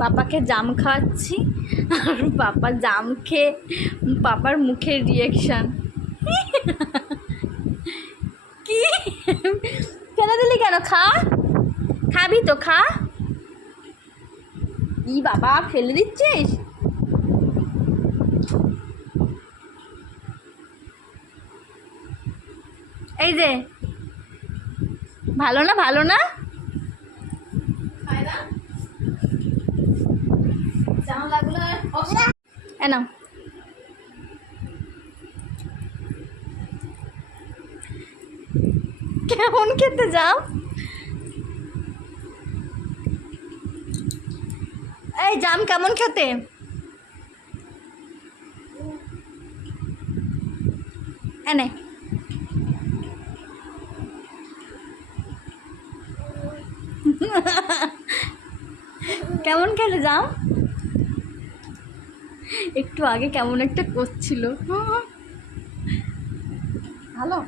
পাপাকে জাম খাওয়াচ্ছি আর পাপা জাম খেয়ে পাপার মুখের রিয়াকশান কি ফেলে দিলি কেন? খা, খাবি তো খা। ই বাবা ফেলে দিচ্ছিস? এই যে ভালো না, ভালো না, না কেমন খেতে যাও? এই জাম কেমন খেতে? এনে কেমন খেলে যাও? একটু আগে কেমন একটা করছিল। ভালো।